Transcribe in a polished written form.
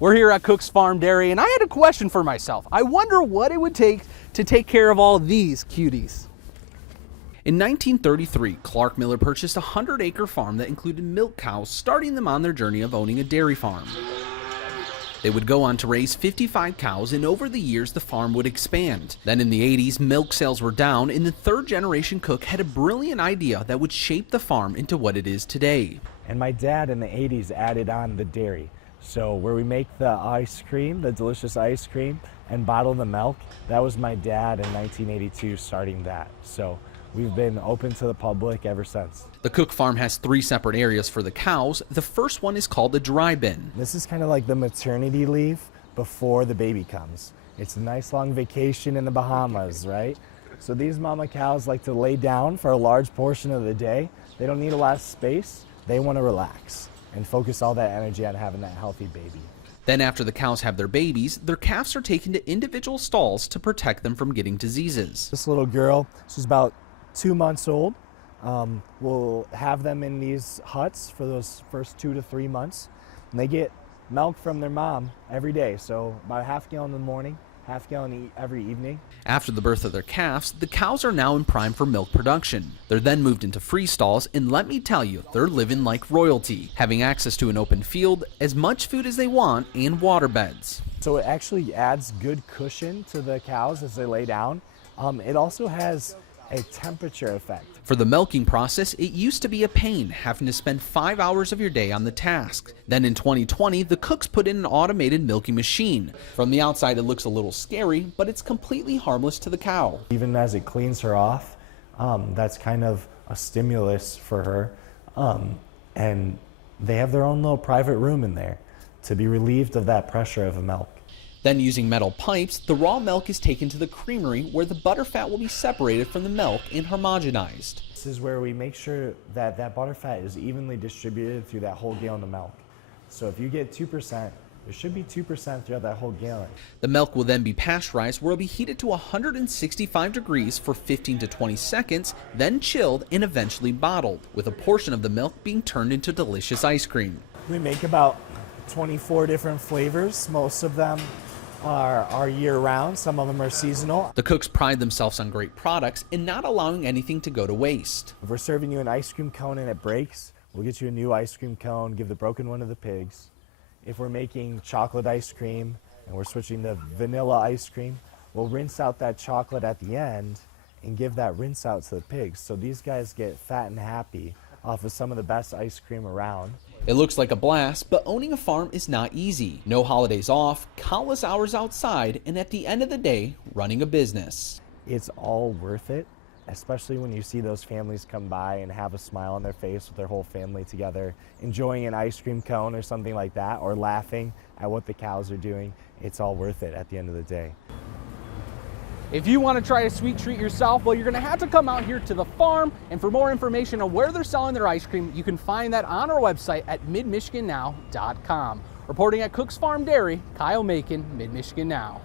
We're here at Cook's Farm Dairy, and I had a question for myself. I wonder what it would take to take care of all these cuties. In 1933, Clark Miller purchased a 100-acre farm that included milk cows, starting them on their journey of owning a dairy farm. They would go on to raise 55 cows, and over the years the farm would expand. Then in the 80s, milk sales were down, and the third generation Cook had a brilliant idea that would shape the farm into what it is today. And my dad in the 80s added on the dairy. So where we make the ice cream, the delicious ice cream, and bottle the milk, that was my dad in 1982 starting that. So we've been open to the public ever since. The Cook farm has 3 separate areas for the cows. The first one is called the dry bin. This is kind of like the maternity leave before the baby comes. It's a nice long vacation in the Bahamas, right? So these mama cows like to lay down for a large portion of the day. They don't need a lot of space. They want to relax and focus all that energy on having that healthy baby. Then after the cows have their babies, their calves are taken to individual stalls to protect them from getting diseases. This little girl, she's about 2 months old. We'll have them in these huts for those first 2 to 3 months. And they get milk from their mom every day. So about a half gallon in the morning, half gallon every evening. After the birth of their calves, the cows are now in prime for milk production. They're then moved into free stalls, and let me tell you, they're living like royalty, having access to an open field, as much food as they want, and water beds. So it actually adds good cushion to the cows as they lay down. It also has a temperature effect. For the milking process, it used to be a pain, having to spend 5 hours of your day on the task. Then in 2020, the Cooks put in an automated milking machine. From the outside, it looks a little scary, but it's completely harmless to the cow. Even as it cleans her off, that's kind of a stimulus for her. And they have their own little private room in there to be relieved of that pressure of the milk. Then using metal pipes, the raw milk is taken to the creamery where the butterfat will be separated from the milk and homogenized. This is where we make sure that that butterfat is evenly distributed through that whole gallon of milk. So if you get 2%, there should be 2% throughout that whole gallon. The milk will then be pasteurized, where it will be heated to 165 degrees for 15 to 20 seconds, then chilled and eventually bottled, with a portion of the milk being turned into delicious ice cream. We make about 24 different flavors. Most of them are year-round, some of them are seasonal. The Cooks pride themselves on great products and not allowing anything to go to waste. If we're serving you an ice cream cone and it breaks, we'll get you a new ice cream cone, give the broken one to the pigs. If we're making chocolate ice cream and we're switching to vanilla ice cream, we'll rinse out that chocolate at the end and give that rinse out to the pigs. So these guys get fat and happy off of some of the best ice cream around. It looks like a blast, but owning a farm is not easy. No holidays off, countless hours outside, and at the end of the day, running a business. It's all worth it, especially when you see those families come by and have a smile on their face with their whole family together, enjoying an ice cream cone or something like that, or laughing at what the cows are doing. It's all worth it at the end of the day. If you want to try a sweet treat yourself, well, you're going to have to come out here to the farm. And for more information on where they're selling their ice cream, you can find that on our website at Mid-MichiganNow.com. Reporting at Cook's Farm Dairy, Kyle Macon, Mid-Michigan Now.